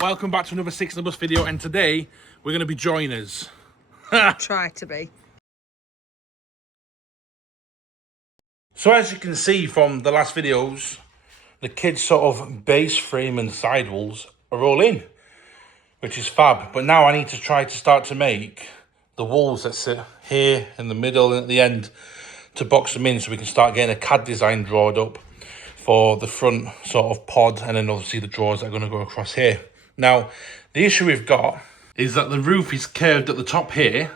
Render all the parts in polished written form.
Welcome back to another 6 in the Bus video, and today we're going to be joiners. Try to be. So as you can see from the last videos, the kids' sort of base frame and sidewalls are all in, which is fab. But now I need to try to start to make the walls that sit here in the middle and at the end to box them in so we can start getting a CAD design drawn up for the front sort of pod, and then obviously the drawers that are going to go across here. Now, the issue we've got is that the roof is curved at the top here,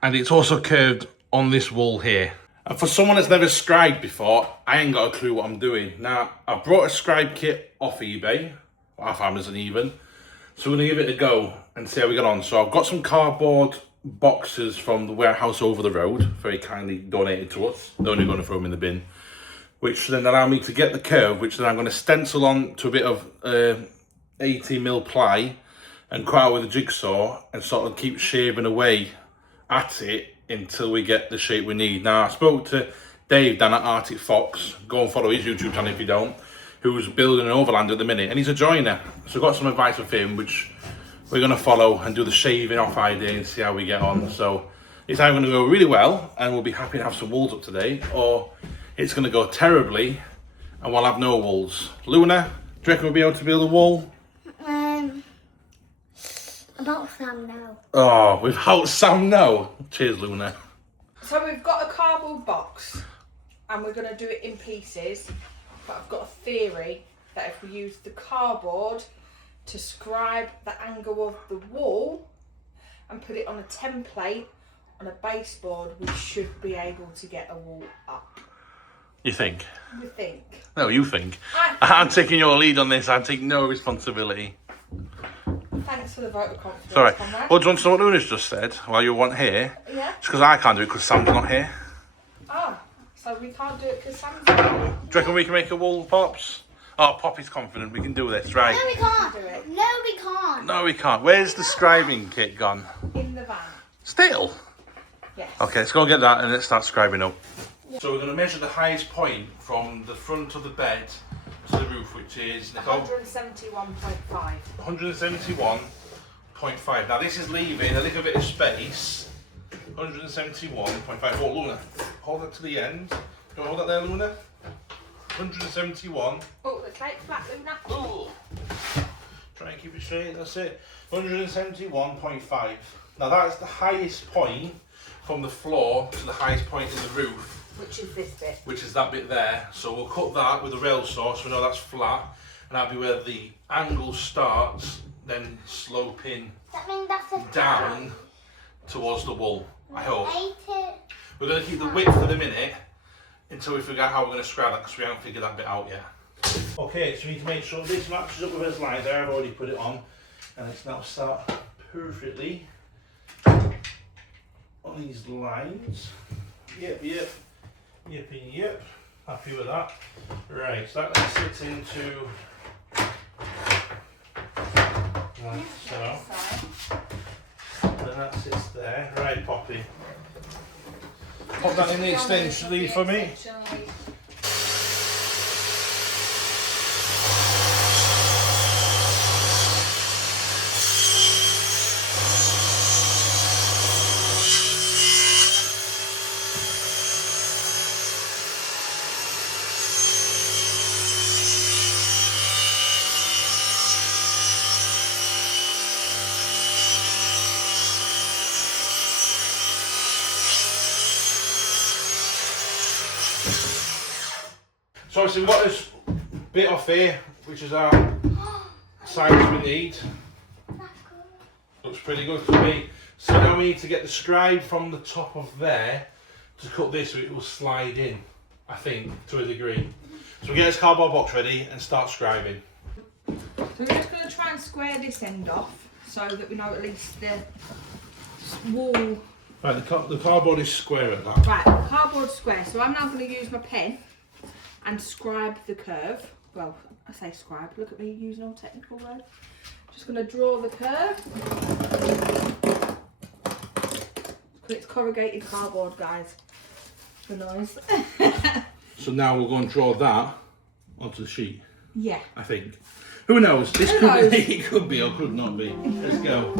and it's also curved on this wall here. And for someone that's never scribed before, I ain't got a clue what I'm doing. Now, I brought a scribe kit off eBay, or off Amazon even, so we're going to give it a go and see how we get on. So I've got some cardboard boxes from the warehouse over the road, very kindly donated to us. They're only going to throw them in the bin, which then allow me to get the curve, which then I'm going to stencil on to a bit of 80mm ply and cut out with a jigsaw and sort of keep shaving away at it until we get the shape we need. Now, I spoke to Dave down at Arctic Fox, go and follow his YouTube channel if you don't, who's building an overland at the minute, and he's a joiner. So I got some advice from him, which we're going to follow and do the shaving off idea and see how we get on. So it's either going to go really well and we'll be happy to have some walls up today, or it's going to go terribly and we'll have no walls. Luna, do you reckon we'll be able to build a wall? About Sam now. Oh, without Sam, no. Cheers, Luna. So we've got a cardboard box and we're going to do it in pieces, but I've got a theory that if we use the cardboard to scribe the angle of the wall and put it on a template on a baseboard, we should be able to get a wall up. You think? We think. No, you think. I'm taking your lead on this. I take no responsibility. Thanks for the vote of confidence, Sorry. Conrad. Well, do you want to know what Luna's just said while you weren't here? Yeah. It's because I can't do it because Sam's not here. Ah, so we can't do it because Sam's not here. Do you reckon we can make a wall, Pops? Oh, Poppy's confident we can do this, right? No, we can't. Do it. No, we can't. No, we can't. Where's the scribing kit gone? In the van. Still? Yes. Okay, let's go and get that and let's start scribing up. So we're going to measure the highest point from the front of the bed to the roof, which is 171.5. 171.5. Now this is leaving a little bit of space. 171.5. Oh, Luna, hold that to the end. Can you hold that there, Luna? 171. Oh, the plate flat, Luna. Oh. Try and keep it straight, that's it. 171.5. Now that is the highest point from the floor to the highest point in the roof. Which is this bit. Which is that bit there. So we'll cut that with a rail saw so we know that's flat. And that'll be where the angle starts, then sloping That means that's a down towards the wall, I hope. Ate it. We're going to keep the width for the minute until we figure out how we're going to scribe that, because we haven't figured that bit out yet. Okay, so we need to make sure this matches up with this line there. I've already put it on, and it's now start perfectly on these lines. Yep. Happy with that. Right, so that then sits into like so. Then that sits there. Right, Poppy. Pop that in the extension lead for me. So obviously we've got this bit off here, which is our size we need. Looks pretty good to me. So now we need to get the scribe from the top of there to cut this so it will slide in, I think, to a degree. So we get this cardboard box ready and start scribing. So we're just going to try and square this end off so that we know at least the wall. Right, the cardboard is square at that. Right, cardboard square. So I'm now going to use my pen and scribe the curve. Well, I say scribe, look at me using all technical words. Just going to draw the curve. It's corrugated cardboard, guys. For noise. So now we'll go and draw that onto the sheet. Yeah. I think. Who knows? This Who could knows? be, it could be or could not be. Let's go.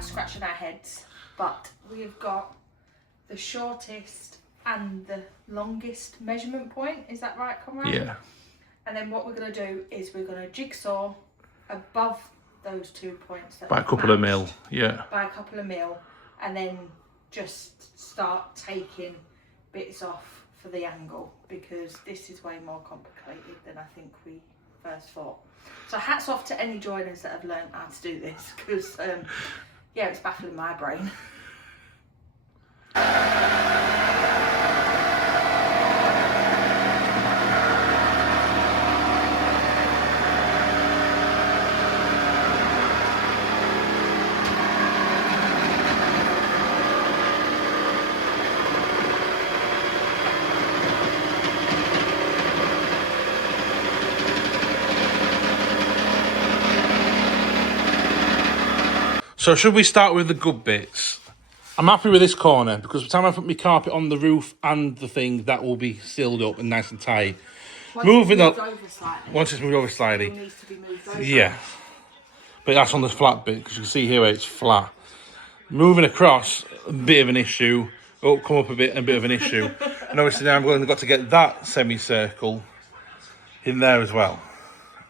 Scratching our heads, but we have got the shortest and the longest measurement point. Is that right, Conrad? Yeah. And then what we're going to do is we're going to jigsaw above those 2 points. That By a couple of mil, yeah. By a couple of mil, and then just start taking bits off for the angle, because this is way more complicated than I think we first thought. So hats off to any joiners that have learned how to do this, because yeah, it's baffling my brain. So should we start with the good bits? I'm happy with this corner because by the time I put my carpet on the roof and the thing, that will be sealed up and nice and tight. Moving up, once it's moved over slightly. It needs to be moved over. Yeah, but that's on the flat bit because you can see here where it's flat. Moving across, a bit of an issue. Oh, come up a bit of an issue. And obviously now I've got to get that semicircle in there as well.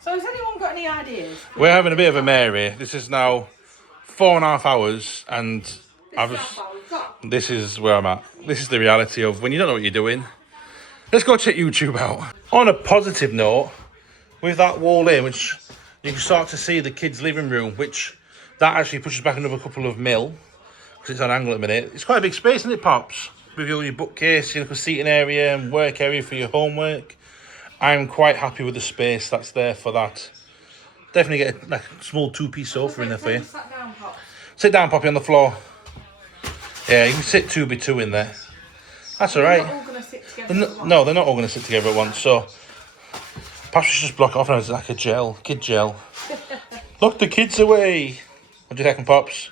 So has anyone got any ideas? We're having a bit of a mare here. This is now 4.5 hours and this is where I'm at. This is the reality of when you don't know what you're doing. Let's go check YouTube out. On a positive note, with that wall here, which you can start to see the kids' living room, which that actually pushes back another couple of mil, because it's on angle at the minute. It's quite a big space, isn't it, Pops? With all your bookcase, your little seating area and work area for your homework. I'm quite happy with the space that's there for that. Definitely get a small two-piece sofa in there for you. Sit down, Poppy, on the floor. Yeah, you can sit 2x2 in there. That's all right. They're not all going to sit together. No, they're not all going to sit together at once. So perhaps we should just block it off as like a gel, kid gel. Lock the kids away. What do you reckon, Pops?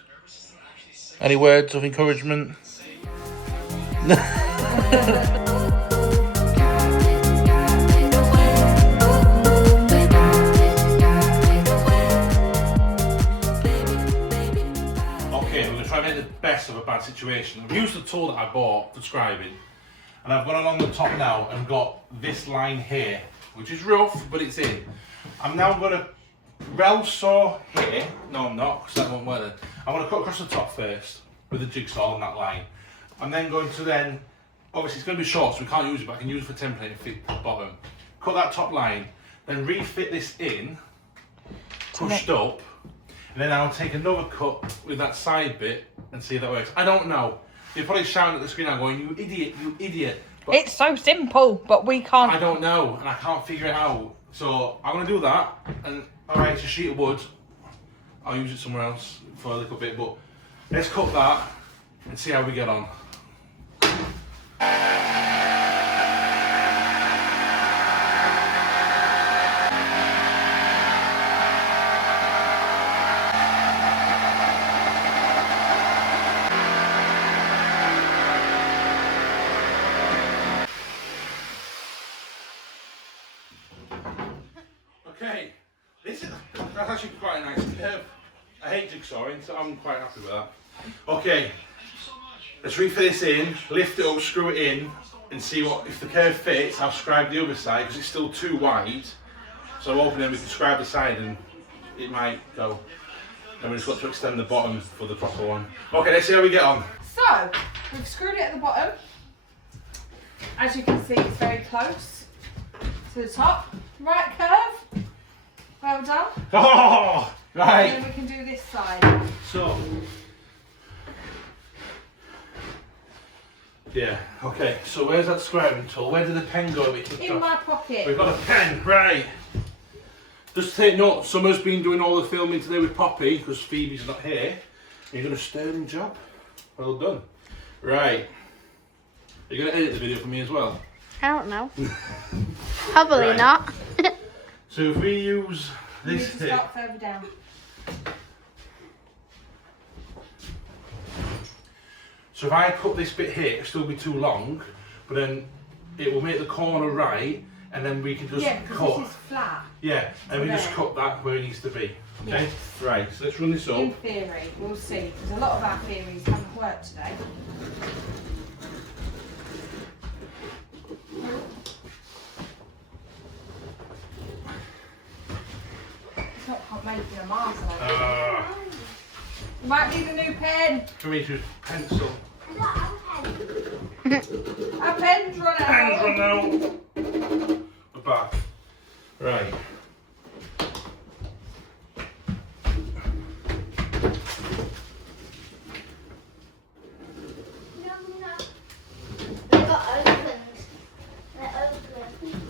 Any words of encouragement? Best of a bad situation. I've used the tool that I bought for scribing, and I've gone along the top now and got this line here, which is rough, but it's in. I'm now going to rel saw here. No, I'm not, because that won't work then. I'm going to cut across the top first with the jigsaw on that line. I'm then going to obviously it's going to be short, so we can't use it, but I can use it for template and fit the bottom. Cut that top line, then refit this in, pushed up, and then I'll take another cut with that side bit and see if that works. I don't know. You're probably shouting at the screen now going, you idiot, you idiot. But it's so simple, but we can't. I don't know, and I can't figure it out. So I'm going to do that, and alright, it's a sheet of wood. I'll use it somewhere else for a little bit, but let's cut that and see how we get on. Okay, that's actually quite a nice curve. I hate jigsawing, so I'm quite happy with that. Okay, let's refit this in, lift it up, screw it in, and see what if the curve fits. I'll scribe the other side because it's still too wide. So I'm hoping then we can scribe the side and it might go. And we've just got to extend the bottom for the proper one. Okay, let's see how we get on. So we've screwed it at the bottom. As you can see, it's very close to the top. Right curve. Well done. Oh, right. And then we can do this side. So, yeah, okay. So where's that scribing tool? Where did the pen go? In my pocket. We've got a pen, right. Just take note, Summer's been doing all the filming today with Poppy because Phoebe's not here. You've done a sterling job. Well done. Right. Are you going to edit the video for me as well? I don't know. Probably Right. not. So if we use You need this to tip. start further down. So if I cut this bit here, it'll still be too long, but then it will make the corner right, and then we can just Yeah, because cut. this is flat. Yeah, and we just There. cut that where it needs to be. Okay? Right, so let's run this up. In theory, we'll see. Because a lot of our theories haven't worked today. It's not making a mark on it. You might need a new pen. For me to use pencil. Our pen's run out. Hands run out. The back. Right. They got opened. They're open.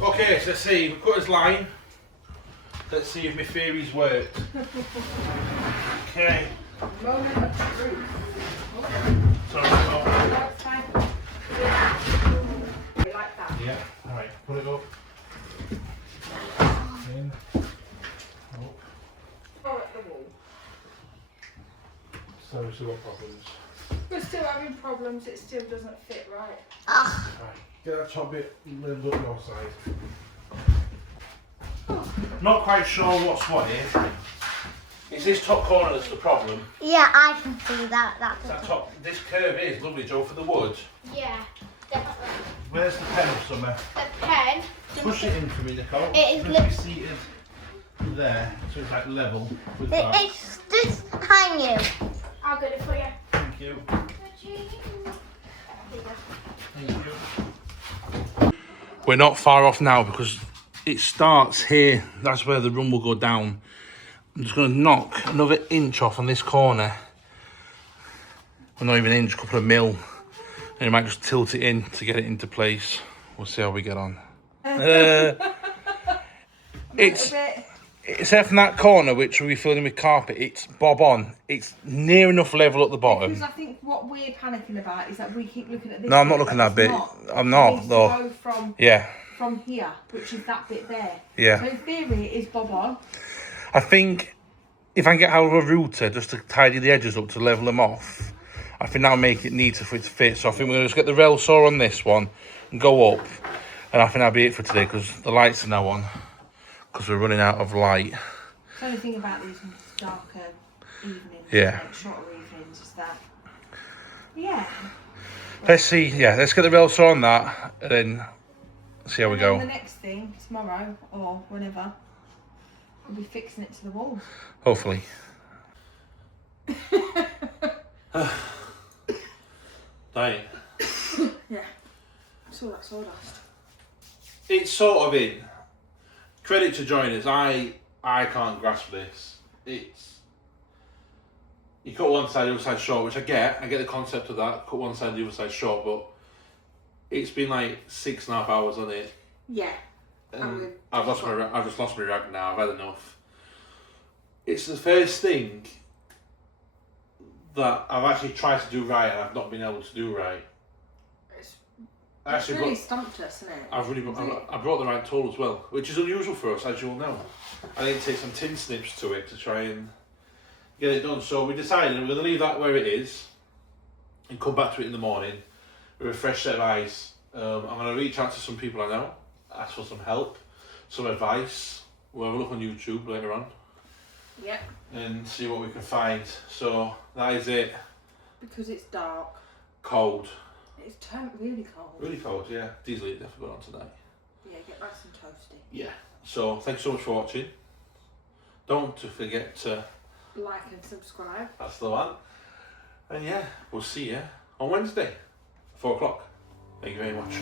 Okay, so let's see. We cut his line. Let's see if my theories worked. Okay. Moment of truth. Sorry. Oh. No, it's fine. You like that? Yeah. All right. Put it up. In. Up. Or at the wall. So we still got problems. We're still having problems. It still doesn't fit right. Ugh. Right. Get that top bit leveled up your side. Not quite sure what's what here. It's this top corner that's the problem. Yeah, I can see that. That's That top, this curve is lovely, Joe, for the wood. Yeah, definitely. Where's the pen, Summer? A pen. Push it in for me, Nicole. It is It's gonna be seated there, so it's like level with that. It's just behind you. I'll get it for you. Thank you. Thank you. We're not far off now because it starts here. That's where the run will go down. I'm just going to knock another inch off on this corner. Well, not even an inch, a couple of mil. And you might just tilt it in to get it into place. We'll see how we get on. It's except from that corner, which we'll be filling with carpet, it's bob on. It's near enough level at the bottom. Because I think what we're panicking about is that we keep looking at this. No, I'm not bit, looking but at that it's bit. not. I'm It not, needs to though. go from Yeah, here, which is that bit there. yeah. So in theory, it is bob on. I think if I can get out of a router just to tidy the edges up to level them off, I think that'll make it neater for it to fit. So I think we're going to just get the rail saw on this one and go up. And I think that'll be it for today because the lights are now on because we're running out of light. The only thing about these darker evenings, Yeah. like shorter evenings, is that, yeah. Let's see, yeah, let's get the rail saw on that and then see how we And then go. the next thing, tomorrow or whenever, we'll be fixing it to the walls. Hopefully. Right. Yeah. I saw that sawdust. It's sort of in. Credit to joiners. I can't grasp this. It's you cut one side, the other side short, which I get the concept of that. Cut one side, the other side short, but it's been like 6.5 hours on it. Yeah. And I've just lost my rag now. I've had enough. It's the first thing that I've actually tried to do right and I've not been able to do right. It's really stumped us, isn't it? I brought the right tool as well, which is unusual for us, as you'll know. I need to take some tin snips to it to try and get it done. So we decided we're going to leave that where it is and come back to it in the morning with a fresh set of eyes. I'm going to reach out to some people I know, ask for some help, some advice. We'll have a look on YouTube later on. Yep. And see what we can find. So that is it. Because it's dark. Cold. It's turned really cold. Really cold, yeah. Diesel heat definitely got on tonight. Yeah, get nice and toasty. Yeah. So thanks so much for watching. Don't forget to Like and subscribe. that's the one. And yeah, we'll see you on Wednesday, 4 o'clock. Thank you very much.